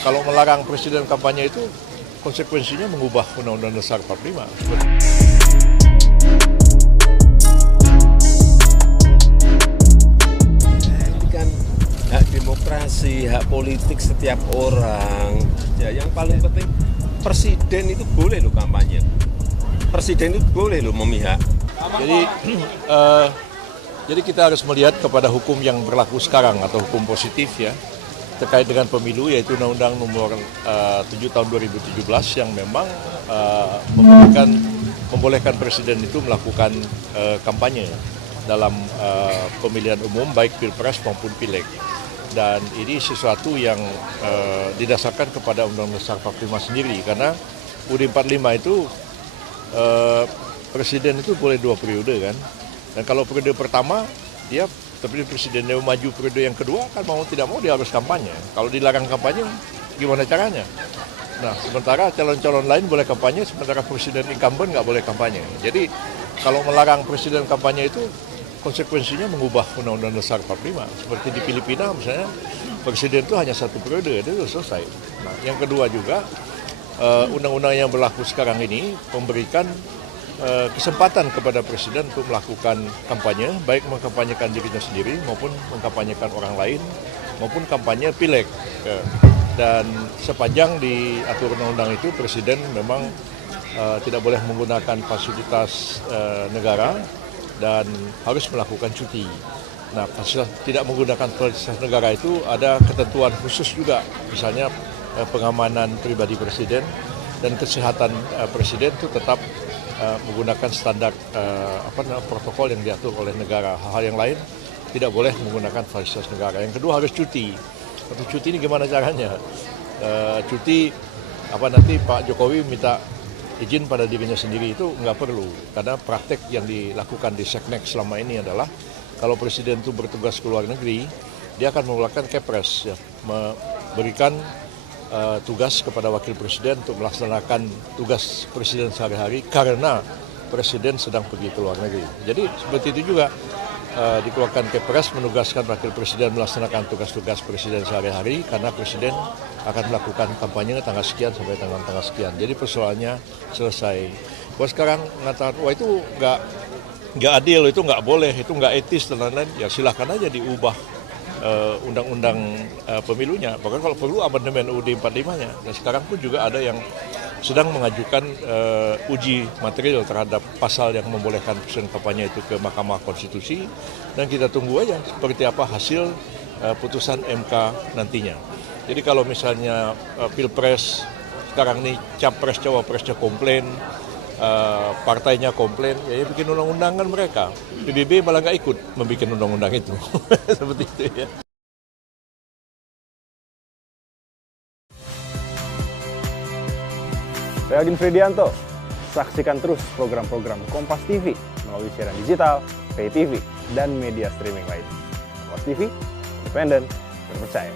kalau melarang presiden kampanye itu konsekuensinya mengubah Undang-Undang Dasar 45. Kan hak demokrasi, hak politik setiap orang. Ya, yang paling penting presiden itu boleh loh kampanye. Presiden itu boleh loh memihak. Jadi kita harus melihat kepada hukum yang berlaku sekarang atau hukum positif ya terkait dengan pemilu, yaitu Undang-Undang Nomor 7 Tahun 2017 yang memang membolehkan presiden itu melakukan kampanye dalam pemilihan umum baik pilpres maupun pileg. Dan ini sesuatu yang didasarkan kepada Undang-Undang Dasar 45 sendiri, karena UUD 45 itu presiden itu boleh 2 periode kan. Dan kalau periode pertama dia terpilih presiden, dia maju periode yang kedua kan mau tidak mau dia harus kampanye. Kalau dilarang kampanye gimana caranya? Nah, sementara calon-calon lain boleh kampanye, sementara presiden incumbent nggak boleh kampanye. Jadi kalau melarang presiden kampanye itu konsekuensinya mengubah Undang-Undang Dasar 45. Seperti di Filipina misalnya, presiden itu hanya 1 periode, itu sudah selesai. Nah, yang kedua juga, undang-undang yang berlaku sekarang ini memberikan kesempatan kepada presiden untuk melakukan kampanye, baik mengkampanyekan dirinya sendiri maupun mengkampanyekan orang lain, maupun kampanye pileg. Dan sepanjang diatur undang-undang itu, presiden memang tidak boleh menggunakan fasilitas negara dan harus melakukan cuti. Nah, tidak menggunakan fasilitas negara itu ada ketentuan khusus juga, misalnya pengamanan pribadi presiden dan kesehatan presiden itu tetap menggunakan standar protokol yang diatur oleh negara. Hal-hal yang lain tidak boleh menggunakan fasilitas negara. Yang kedua harus cuti. Untuk cuti ini gimana caranya? Cuti nanti Pak Jokowi minta izin pada dirinya sendiri itu nggak perlu, karena praktek yang dilakukan di Seknek selama ini adalah kalau presiden itu bertugas ke luar negeri, dia akan mengeluarkan kepres, ya, memberikan tugas kepada wakil presiden untuk melaksanakan tugas presiden sehari-hari karena presiden sedang pergi ke luar negeri. Jadi seperti itu juga dikeluarkan kepres menugaskan wakil presiden melaksanakan tugas-tugas presiden sehari-hari karena presiden akan melakukan kampanye tanggal sekian sampai tanggal sekian. Jadi persoalannya selesai. Wah, sekarang mengatakan wah itu nggak adil, itu nggak boleh, itu nggak etis dan lain-lain, ya silahkan aja diubah undang-undang pemilunya. Bahkan kalau perlu amandemen UUD 45-nya. Dan sekarang pun juga ada yang sedang mengajukan uji material terhadap pasal yang membolehkan presiden kampanye itu ke Mahkamah Konstitusi. Dan kita tunggu aja seperti apa hasil putusan MK nantinya. Jadi kalau misalnya pilpres sekarang ini capres cawapresnya komplain, partainya komplain, ya bikin undang-undang kan mereka. PBB malah nggak ikut membuat undang-undang itu. Seperti itu ya. Saya Agin Fridianto. Saksikan terus program-program Kompas TV melalui siaran digital, pay TV, dan media streaming lain. Kompas TV, independen, terpercaya.